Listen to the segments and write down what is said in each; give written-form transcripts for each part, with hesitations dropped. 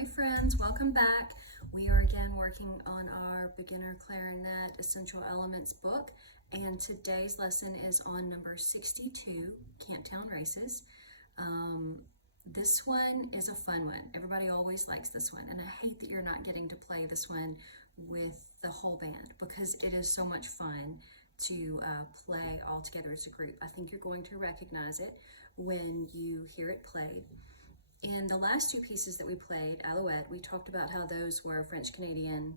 Hi friends, welcome back. We are again working on our beginner clarinet essential elements book, and today's lesson is on number 62, Camptown Races. This one is a fun one. Everybody always likes this one, and I hate that you're not getting to play this one with the whole band because it is so much fun to play all together as a group. I think you're going to recognize it when you hear it played. In the last two pieces that we played, Alouette, we talked about how those were French-Canadian,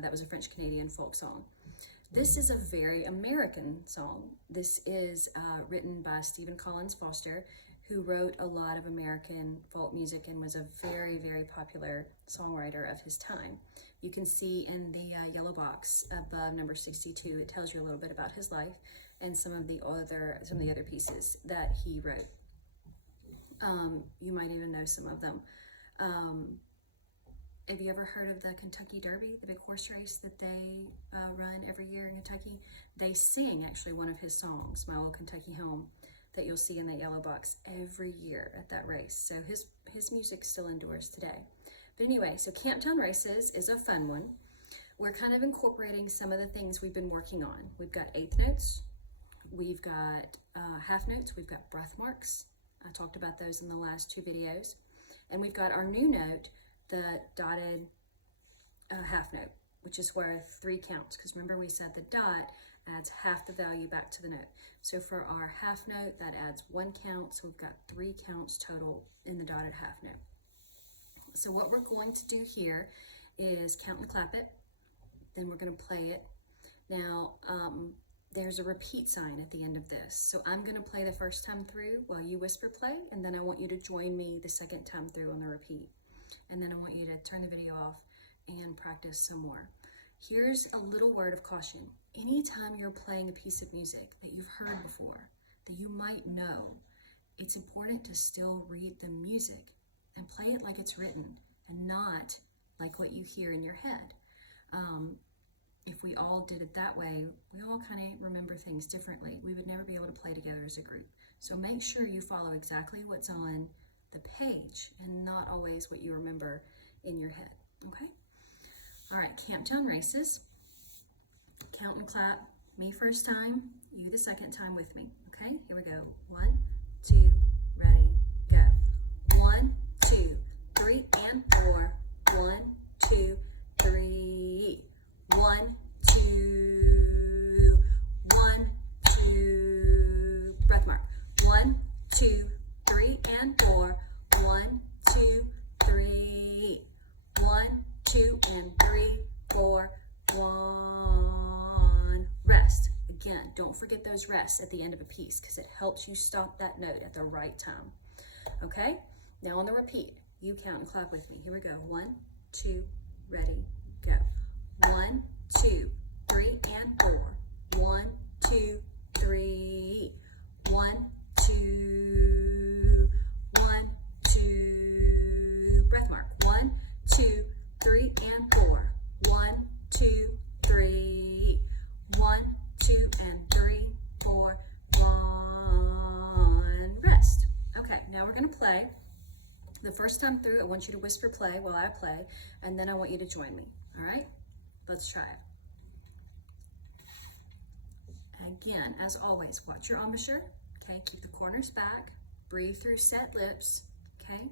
that was a French-Canadian folk song. This is a very American song. This is written by Stephen Collins Foster, who wrote a lot of American folk music and was a very, very popular songwriter of his time. You can see in the yellow box above number 62, it tells you a little bit about his life and some of the other pieces that he wrote. You might even know some of them. Have you ever heard of the Kentucky Derby, the big horse race that they run every year in Kentucky? They sing actually one of his songs, My Old Kentucky Home, that you'll see in that yellow box every year at that race. So his music still endures today. But anyway, so Camptown Races is a fun one. We're kind of incorporating some of the things we've been working on. We've got eighth notes, we've got half notes, we've got breath marks. I talked about those in the last two videos. And we've got our new note, the dotted half note, which is worth 3 counts. Because remember we said the dot adds half the value back to the note. So for our half note, that adds 1 count. So we've got 3 counts total in the dotted half note. So what we're going to do here is count and clap it. Then we're going to play it. Now, there's a repeat sign at the end of this. So I'm going to play the first time through while you whisper play, and then I want you to join me the second time through on the repeat. And then I want you to turn the video off and practice some more. Here's a little word of caution. Anytime you're playing a piece of music that you've heard before, that you might know, it's important to still read the music and play it like it's written and not like what you hear in your head. If we all did it that way, we all kind of remember things differently. We would never be able to play together as a group. So make sure you follow exactly what's on the page and not always what you remember in your head, okay? All right, Camptown Races. Count and clap, me first time, you the second time with me, okay? Here we go. 1, 2, ready, go. 1, 2, 3, and 4. 1, 2, 3. 1, 2, 1, 2, breath mark. 1, 2, 3, and 4. 1, 2, 3. 1, 2, and 3, 4. 1. Rest. Again, don't forget those rests at the end of a piece because it helps you stop that note at the right time. Okay? Now on the repeat, you count and clap with me. Here we go. 1, 2, ready, go. 1, 2, 3, and 4. 1, 2, 3. 1, 2, 1, 2. Breath mark. 1, 2, 3, and 4. 1, 2, 3. 1, 2, and 3, 4. 1. Rest. Okay, now we're going to play. The first time through, I want you to whisper play while I play, and then I want you to join me. All right? Let's try it. Again, as always, watch your embouchure, okay? Keep the corners back, breathe through set lips, okay?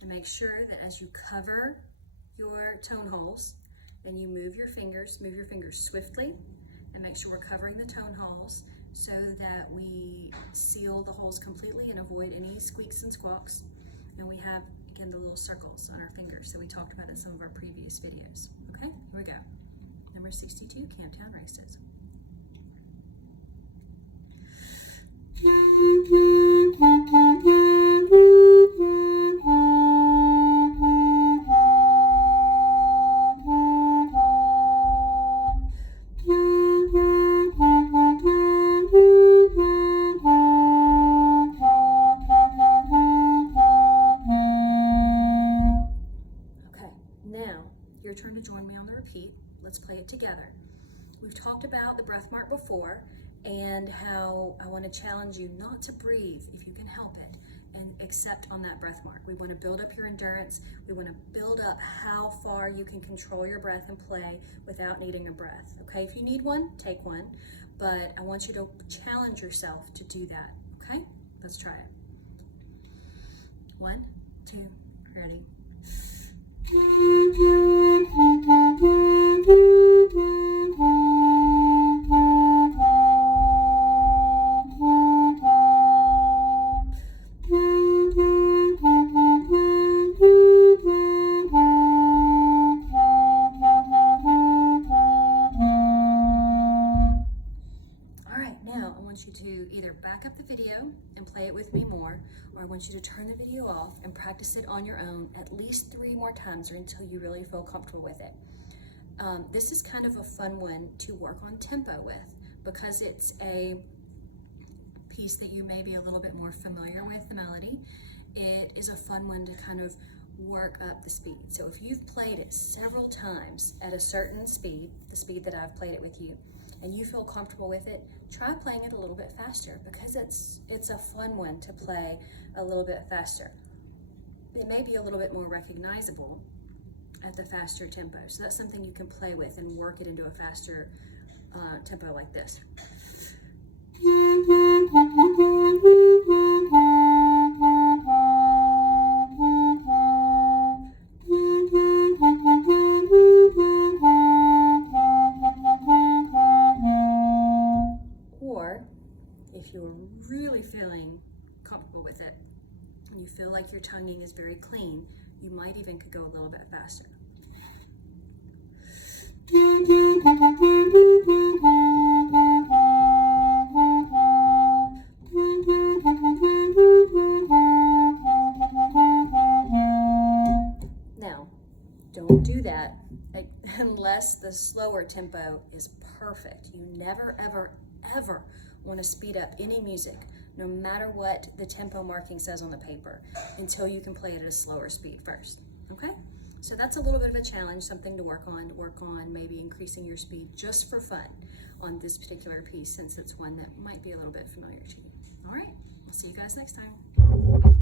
And make sure that as you cover your tone holes and you move your fingers swiftly, and make sure we're covering the tone holes so that we seal the holes completely and avoid any squeaks and squawks. And we have, again, the little circles on our fingers that we talked about in some of our previous videos, okay? Here we go. Number 62, Camptown Races. Okay, now your turn to join me on the repeat. Let's play it together. We've talked about the breath mark before and how I want to challenge you not to breathe if you can help it and accept on that breath mark. We want to build up your endurance. We want to build up how far you can control your breath and play without needing a breath. Okay, if you need one, take one, but I want you to challenge yourself to do that. Okay, let's try it. 1, 2, ready. You to either back up the video and play it with me more, or I want you to turn the video off and practice it on your own at least 3 more times or until you really feel comfortable with it. This is kind of a fun one to work on tempo with because it's a piece that you may be a little bit more familiar with, the melody. It is a fun one to kind of work up the speed. So if you've played it several times at a certain speed, the speed that I've played it with you, and you feel comfortable with it, try playing it a little bit faster because it's a fun one to play a little bit faster. It may be a little bit more recognizable at the faster tempo. So that's something you can play with and work it into a faster tempo like this. If you're really feeling comfortable with it and you feel like your tonguing is very clean, you might even could go a little bit faster. Now, don't do that unless the slower tempo is perfect. You never, ever, ever want to speed up any music, no matter what the tempo marking says on the paper, until you can play it at a slower speed first, okay? So that's a little bit of a challenge, something to work on maybe increasing your speed just for fun on this particular piece, since it's one that might be a little bit familiar to you. All right, I'll see you guys next time.